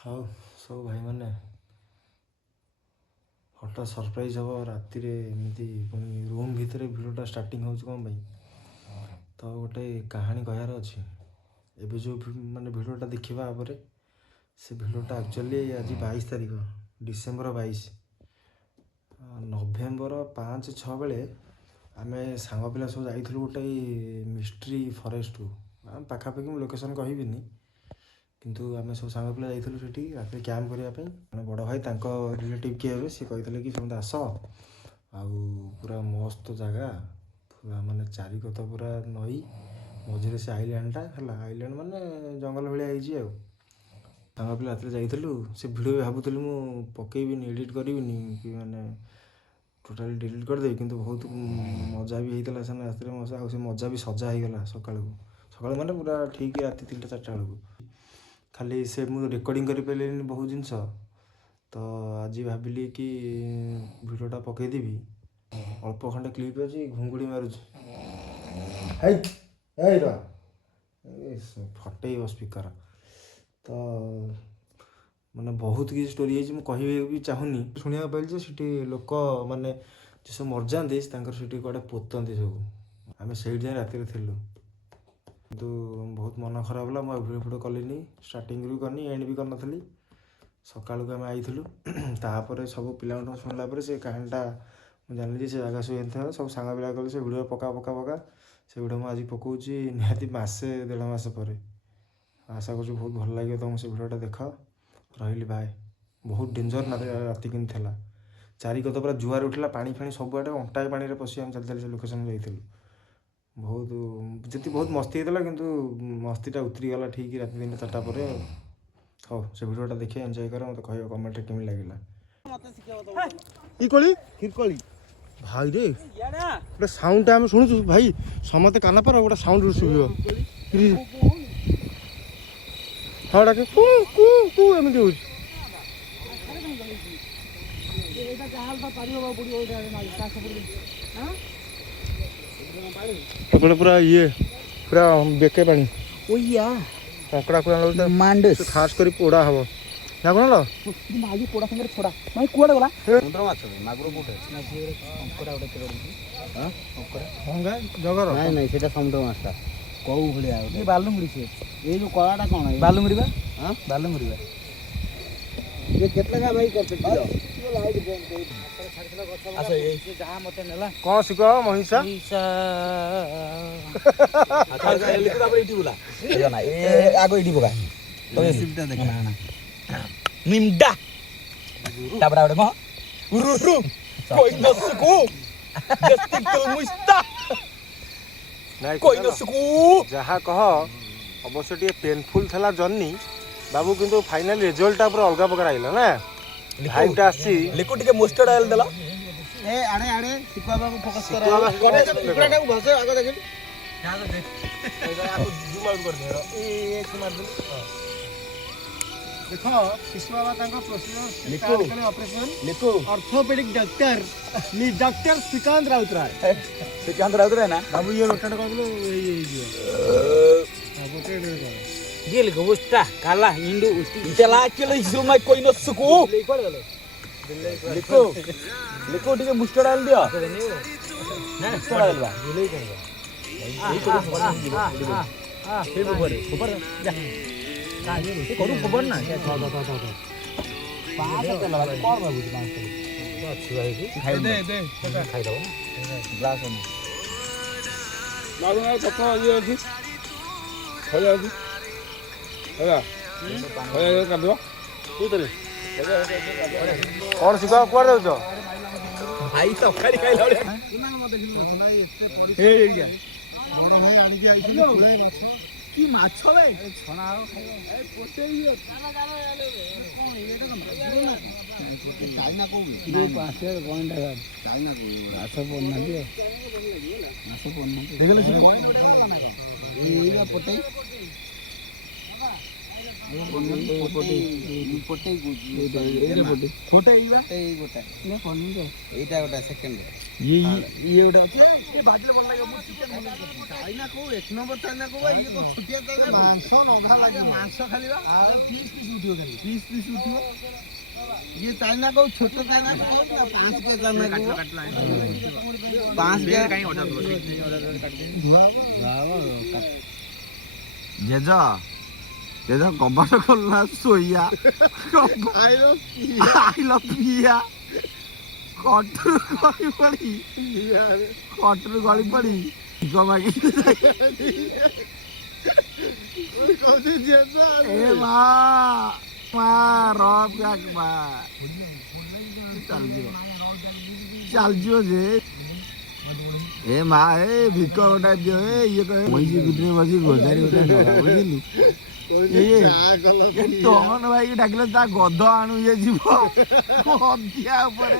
How सब भाई मैंने हठात सरप्राइज हम राति एमती पुणी रूम भितर भिडियोटा स्टार्टिंग हो कौन भाई तो गोटे कहानी कहार अच्छी एवं जो मानने भिडियोटा देखा से भिडियोटा एक्चुअली आज 22 तारीख डिसेम्बर 22 नवेम्बर 5-6 बेले आम सांग पिला सब जाइलु गोटे मिस्ट्री फरेस्ट को पाखापाखि मुझे लोकेशन कहबिनी किंतु आम सब सांग पिला जाइलु सेठी रात कैंप करने बड़ भाई रिलेटिव किए हे सी कहते कि समस्त आस पूरा मस्त जगह पूरा माने चारिकत पूरा नई मझे से आइलैंडटा है आइलैंड माने जंगल भाई सांग पिला रात जाइलु से भिडियो भावुली मुझे पकेबी एडिट करी कि माने टोटाली डिलीट करदेवी किंतु बहुत मजा भी होता से रात मजा भी सजा होगा सका सका माने पूरा ठीक रात 3-4 बेलू खाली से मुझे रेकर्डिंग कर पारे बहुत जिनस तो आज भाविली कि भिडियोटा पकईदेवी अल्प खंडे क्लिप अच्छी घुंगुड़ी मारुच फटे स्पीकर तो माने बहुत किसी स्टोरी है कह भी चाहूनी शुणा पाइल से लोक माने जो सब मर जाते से कड़े पोतती सब आम से रात थिलु किंतु बहुत मन खराब है मुझे भिडियो फिडियो कलिनी स्टार्टिंग भी करनी एंड भी करनी सका आम आईलु तापर सब पिला शुणला से कहानीटा मुझे जानी से जगह सब सब सांग पिला कले से भिडियो पका पका पका से भिडियो मुझे पकाऊँ निहाती मसे 1.5 मास पर आशा कर बहुत भल लगे तुम से भिडियोटा देख रही भाई बहुत डेंजर राति कि चारिकत पूरा जुआर उठला पानी फाणी सबुआटे अंटाए पानी पशि आम चल लोकेशन जाइलु बहुत जी बहुत मस्ती होता कि मस्तीटा उतरीगला ठीक रात 3-4टा पर हाँ से भिडियोटा देखिए एंजॉय कर मत कह कमेंट केमी लगे भाई रे गोटे साउंड आम शुणुचु भाई समस्त कान पर गोटे साउंड शुभ हाँ डाके एमती हो पूरा ये पूरा बेके पानी कंकड़ा कुड़ा मांडस खास कर पोड़ा हम ना कौन मागी पोड़ा संगे छोड़ा मैं कुआडे गला समुद्र माछ मागुर कोठे कंकड़ा उडे केरो कंकड़ा हंगा जगर नहीं नहीं सेटा समुद्र माछटा कौ भलिया ये बालुंगरी से ये जो कलाटा कोन है बालुंगरी बा हां बालुंगरी बा ये केतला का भाई करते किलो किलो लाइट बंद अच्छा ये जहां मते नेला कोन सिको महिषा अच्छा लिखो तापर इटी बोला ए ना ए आगो इटी बगा तो रेसिपीटा देख ना ना निमडा तापर आवडे म उरु कोई नसको जस्टिक तो मुस्ता कोई नसको जहा कह अवश्य टी पेनफुल थला जर्नी बाबू किंतु फाइनल रिजल्ट पूरा अलग प्रकार आइला ना हाइटा आसी लिको टिके मोस्टर्ड ऑयल देला ए आड़े आड़े सिकुआ बाबू फोकस करा करे टुकड़ाटा को भसे आगो देखि जा तो देख आपको जूम आउट कर दे ए एक मार दे देखो सिकुआ बाबा तांको प्रोसीजर स्टार्ट करे ऑपरेशन लिको ऑर्थोपेडिक डॉक्टर नी डॉक्टर श्रीकांत राउतराय ना बाबू ये रोटेट कर बोलो ये रोटेट ये लिखो बुस्ता काला इंडू चला चलो इसरो में कोई न सुको लिखो लिखो ठीक है मुस्टर्ड डाल दिया ना मुस्टर्ड डाल बा दिले करेगा हां फिर ऊपर जा का ये करू ऊपर ना पास चला कौन बाबू पास अच्छी भाई की खाई दे खाई दो ग्लास में लागो ना तो ये अच्छी खाई अच्छी कौन शिका कुआर दे भाई सब खाली खाई लाड़े इमान मत देखिन सुनाई एते पड़ी हे बड़ भाई आनी के आइथिलो गुलाई माछ की माछ बे छना ए पोटे ही काला काला आले कोन एटा का चाइना को ये पासे पॉइंट है चाइना को आछो पन ना दियो आछो पन देखले से पॉइंट ये पोटे ये चाइना को छोट चाइना को 5 के चाइना को 5 के कहीं ऑर्डर जेजा जेजा कबाट खोलना सोइया आइलो पिया कटरू गली पड़ी गमागी ए माँ रॉब क्या चल जो जे ए माँ ए भिक गोटा दियो ए ये कहे मईसी गुटरे बसी गोजारी गोटा डरा बुझिलु ये टोन भाई की डाकिले ता गध आणु ये जीव अधिया ऊपर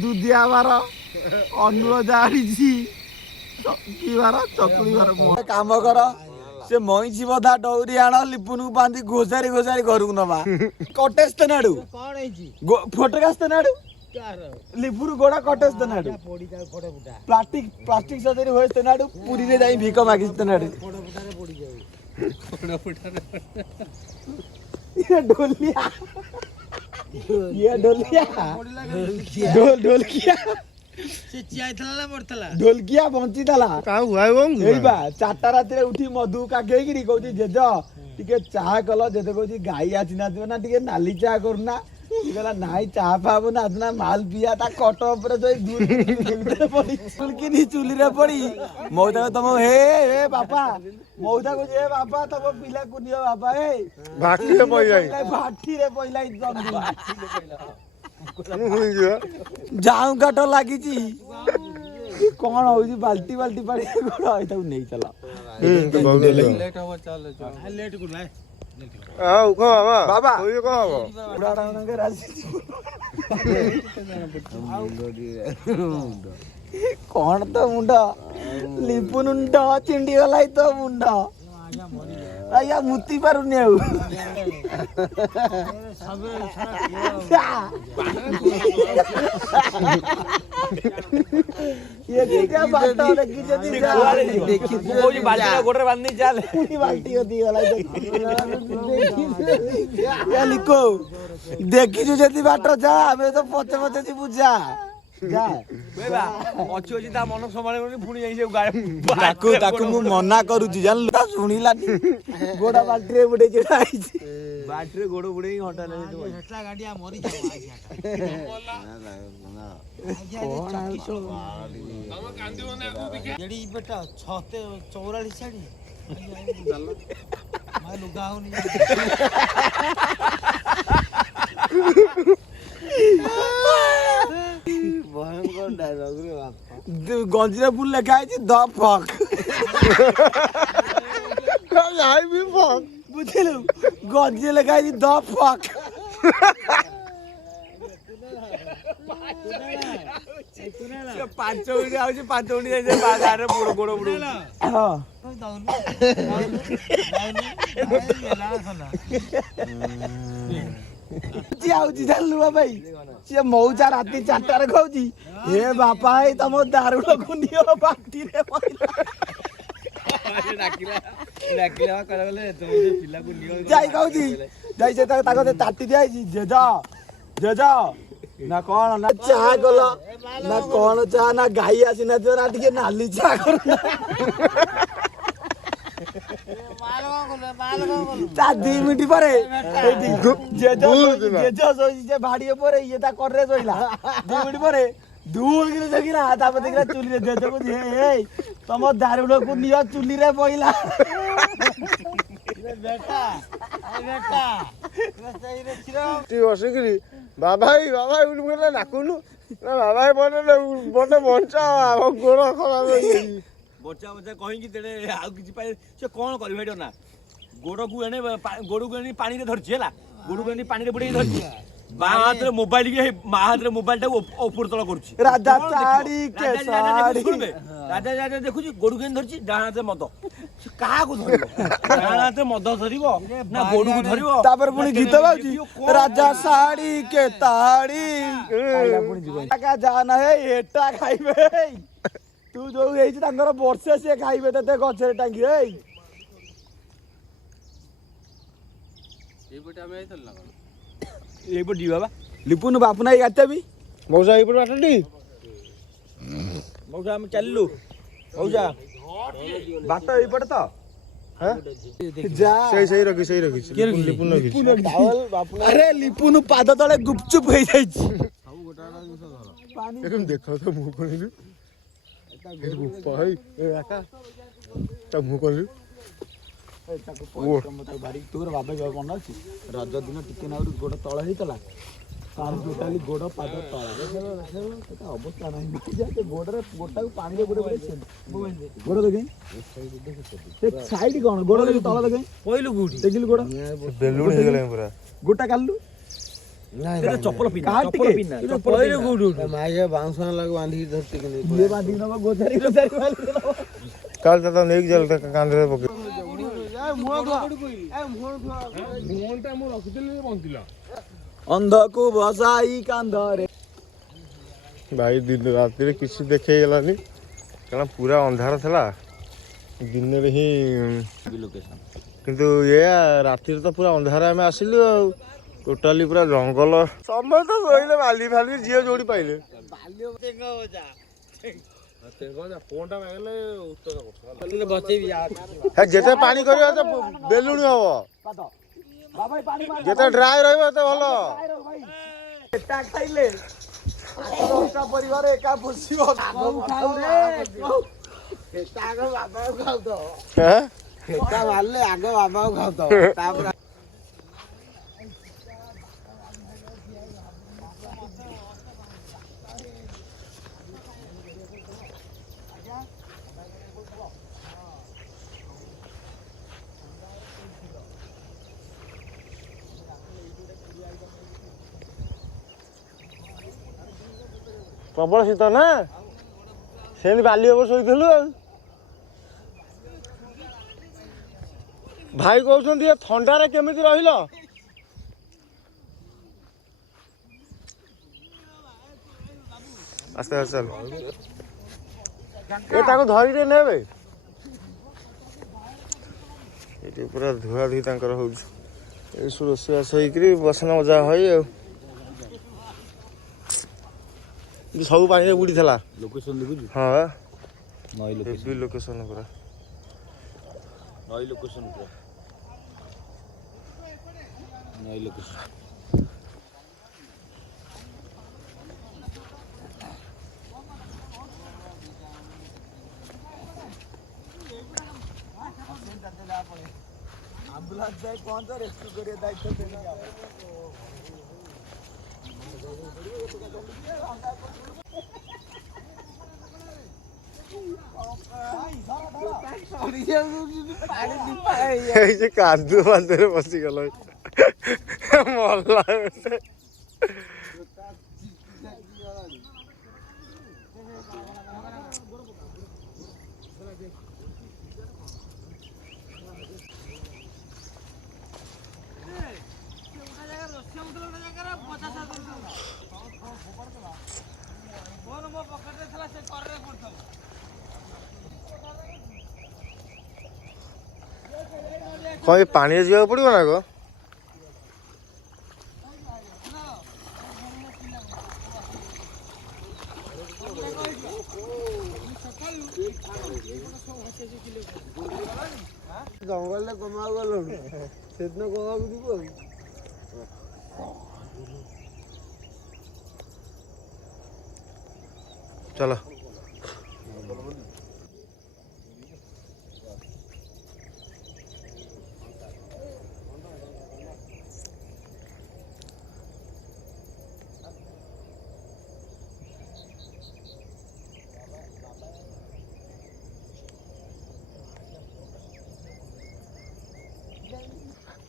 दुधिया बार अनुर जाड़ी की बार चकुली बार काम कर से मईसी बधा डौरी आण लिपुन को बांधी घोषारी घोषारी घर को नवा कटेज तेनाडू फोटोग्राफ तेनाडू लिपुर गोड़ा कटेज तेनाडू प्लास्टिक सर्जरी होए तेनाडू पुरी रे जाई भिक मागी तेनाडू ये ढोलिया ढोलकिया से चियाइथला ना पड़थला ढोलकिया बंची तला का हुआ एई बा 4टा रात रे उठी मधु का गेगिरी कहूची जेज टिके चाह कल जेते कहूची गाई आछि ना ना टिके नाली चाह करना कहला नाई चाह पाबो ना ना माल पिया ता कट ऊपर जोई दूर भीतर पड़ी चुलकी चुली रे पड़ी मौदा तम हे बापा मौदा को जे बापा तम पिला कुनियो बापा ए भाटी रे पइलाई जाऊं काट लगी कौन हो बाल्टी बाल्टी पानी गोड़ा नहीं चला लेट हो चल लेट गुड भाई आओ को बाबा कोई को उड़ाड़ा नंगे राजी कौन तो मुंडा लिपुन मुंडा चिंडी वाला तो मुंडा आया मुती पारुनी आउ ये क्या बात है देखी जदी देखी कोई बाल्टी गोड़े बांधनी चल पूरी बाल्टी होती वाला या लिखो देखी जो जदी बाटो जा हमें तो पछे पछे जी बुझा जा बेबा अछि अछि ता मन संभाळे पुणी जाई से ताकू ताकू मु मना करू छी जान ता सुनिला गोडा बाल्टी रे बुडे जे आई छी बाल्टी रे गोडो बुडे हटा ले तो हेटला गाडिया मरी जाओ हम कांदियो ना को बिके जेडी बेटा 44 साडी मैं लुगा हो नहीं भयंकर डायलॉग रे बापा गंजीरा फुल लिखा है द फक आई भी फक बुझिलु गंजीरा लिखा है द फक से 5 उडी आउची 5 उडी जाय बाजार रे गोड़ गोड़ बुडू हां जी आउची जानलु भाई से मौजा राती 4टा रे खाउची हे बापा ए तम दारुण गुनियो बाटी रे पहिला डाकिला करले तुम जे पिला गुनियो जाई खाउची जाई से ताको ताटी दिया जेजा जेजा ना कौन ना चाह गलो ना कौन चाह ना गाई आसी ना जो ना टिके नाली चाह कर ता 2 मिनिट परे जेजो जे भाड़िए परे ये ता कर रे जोइला 2 मिनिट परे धूल गिरे जगिला ता पे देखला चुली रे जेजो को हे ए तम दारुलो को निया चुली रे पइला बेटा सही रे छिरो ती ओसगिरी बाबाई उन मेला नाकुनु ना बाबाई बने बंचा गोड़ खराब हो गई बच्चा कहि कि तेरे आ किछि पाए से कोन करि भेडो ना गोड़ को एने पानी रे धरछि हला गोड़ को एने पानी रे बुडे धरछि बा हाथ रे मोबाइल के मा हाथ रे मोबाइल टा ऊपर तळ करछि राजा साड़ी के साड़ी राजा देखुछि गोड़ को एने धरछि डा हाथ रे मद କାହାକୁ ଧରିବ ମଦ ଧରିବ ନା ଗୋଡକୁ ଧରିବ ତାପରେ ପୁଣି ଗୀତ ଗାଉଛି ରାଜା ଶାଢୀ କେ ତାଡି ପୁଣି ଯିବ ଯାନା ହେ ଏଟା ଖାଇବେ ତୁ ଯୋଉ ହେଇଛି ତାଙ୍କର ବର୍ଷେ ସିଏ ଖାଇବେ ତତେ ଗଛରେ ଟାଙ୍ଗି ହେଇ ଏଇପଟେ ଯିବା ବା ଲିପୁନ ବାପୁ ନାଇ ଗାତେ ବି ମଉସା ଏଇପଟେ ବାଟଟି ମଉସା ଆମେ ଚାଲିଲୁ ମଉସା ବାଟ ଏଇପଟେ ତ ସେଇ ରଖି ଆରେ ଲିପୁନ ପାଦ ତଳେ ଗୁପଚୁପ ହେଇଯାଇଛି ଦେଖ ତ ମୁଁ କହିଲି ତା ମୁଁ କହିଲି ମନେ ଅଛି ରଜ ଦିନ ଟିକେ ନାଗୁରୁ ଗୋଡ ତଳ ହେଇଥିଲା ତାର ଟୋଟାଲି ଗୋଡ ପାଦ ତଳ ଅବସ୍ଥା ନାହିଁ ଗୋଡରେ ଗୋଟାକୁ ପାଣିରେ ଗୋଡ ଗୋଡ ଦେଖେ ସାଇଡ କଣ ଗୋଡ ଦେଖେ ତଳ ଦେଖେ କହିଲୁ କୋଉଠି ଦେଖିଲୁ ଗୋଡ ବେଲୁଣି ହେଇଗଲାଣି ପୁରା ଗୋଟା କାଢିଲୁ ଚପଲ ପିନ୍ଧା କାହା ଚପଲ ଟିକେ? ପିନ୍ଧା କହିଲୁ କୋଉଠି ମାଇକେ ବାଉଁଶ ଲାଗୁ ବାନ୍ଧିକି ଧରତି ଇଏ ବାନ୍ଧିକି ନବ ଗୋଧାରି କାଲି ତା ନେଇକି ଚାଲ କାନ୍ଧରେ ପକେଇ ଅନ୍ଧକୁ ବସାଇ କାନ୍ଧରେ ଭାଇ ଦିନ ରାତିରେ କିଛି ଦେଖେଇଗଲାନି କାରଣ ପୁରା ଅନ୍ଧାର ଥିଲା ଦିନରେ ହିଁ କିନ୍ତୁ ଏଇଆ ରାତିରେ ତ ପୁରା ଅନ୍ଧାର ଆମେ ଆସିଲୁ ଆଉ ଟୋଟାଲି ପୁରା ଜଙ୍ଗଲ ସମସ୍ତେ ଶୋଇଲେ ବାଲି ଫାଲି ଝିଅ ଯୋଉଠି ପାଇଲେ ଯେତେ ପାଣି କରିବ ଏତେ ବେଲୁଣି ହବ ଯେତେ ଡ୍ରାଏ ରହିବ ଏତେ ଭଲ ଏଟା ଖାଇଲେ ପରିବାର ଏକା ବସିବ ମାରିଲେ ଆଗ ବାବାକୁ ଖାଉଥାଉ ତାପରେ ପ୍ରବଳ ଶୀତ ନା ସେମିତି ବାଲି ଉପରେ ଶୋଇଥିଲୁ ଆଉ ଭାଇ କହୁଛନ୍ତି ଏ ଥଣ୍ଡାରେ କେମିତି ରହିଲ ଆସ୍ତେ ଆସ୍ତେ ଚାଲ ଏ ତାକୁ ଧରିଟେ ନେବେ ଏଠି ପୁରା ଧୁଆ ଧୁଇ ତାଙ୍କର ହଉଛି ଏସବୁ ରୋଷେଇବାସ ହେଇକିରି ବସନା ମଜା ହଇ ଆଉ ସବୁ ପାଣିରେ ବୁଡ଼ିଥିଲା ଲୋକେସନ ଦେଖୁଛୁ ହଁ ନଈ ହେଭି ଲୋକେସନ ପୁରା ନଈ ଲୋକେସନ ପୁରା ନଈ ଲୋକେସନ ଆମ୍ବୁଲାନ୍ସ ଯାଇ ପହଞ୍ଚ ରେସ୍କ୍ୟୁ କରିବା ଦାୟିତ୍ୱ ଏଇ ଯେ କାଦୁଅ ଫାଦୁଅରେ ପଶିଗଲ ମଲା କଣ ଏ ପାଣିରେ ଯିବାକୁ ପଡିବ ନା କଣ ଜଙ୍ଗଲରେ କମାକୁ ଗଲୁଣି ସେଦିନ କମାକୁ ଯିବୁ ଆଉ ଚଲ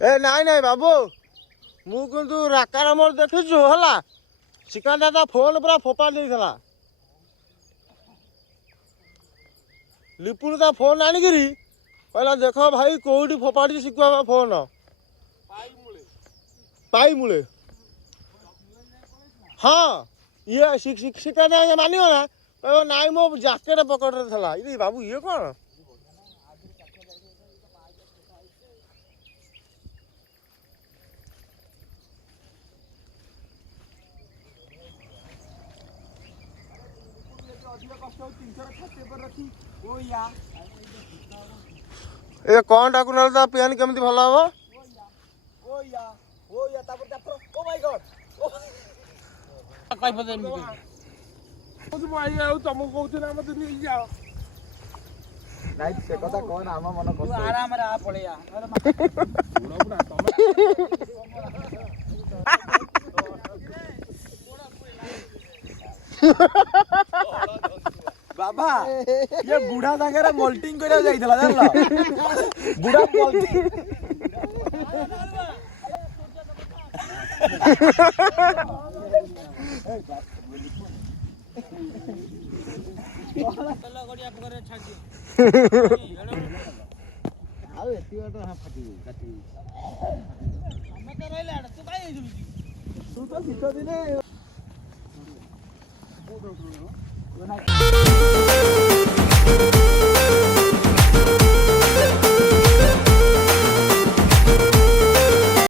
ए नाई नाई बाबू मु किंतु राकार मोर देखिछु हला श्रीकांत दादा फोन पूरा फोपा देइथला लिपुन ता फोन आनिगिरी କହିଲା ଦେଖ ଭାଇ କୋଉଠି ଫୋପାଡ଼ିଛି ଶିଖୁଆ ଫୋନ ପାଇ ମୂଳେ ହଁ ଇଏ ଶିକ୍ଷା ମାନିବ ନା କହିବ ନାଇଁ ମୋ ଜ୍ୟାକେଟ ପକେଟରେ ଥିଲା ଇଏ ବାବୁ ଇଏ କ'ଣ ଏ କ'ଣ ଡାକୁ ନେଲେ ତା ପେନ୍ କେମିତି ଭଲ ହବ ତମକୁ କହୁଛି ନା ମତେ ନେଇଯାଅ ନାଇଁ ସେ କଥା କହନା ଆମ ମନ କଷ୍ଟ ଆରାମରେ ଆ ପଳେଇଆ ବାବା ଇଏ ବୁଢା ସାଙ୍ଗରେ ମଲ୍ଟିଂ କରିବାକୁ ଯାଇଥିଲା ଜାଣିଲ ବୁଢା ମଲ୍ଟିଂ ଆଉ ଏତିକି ବାଟ ଫାଟିଯିବ କାଟିବି ଆମେ ତ ରହିଲା ତୁ କାଇଁ ହେଇଯିବୁ ତୁ ତ ଶୀତ ଦିନେ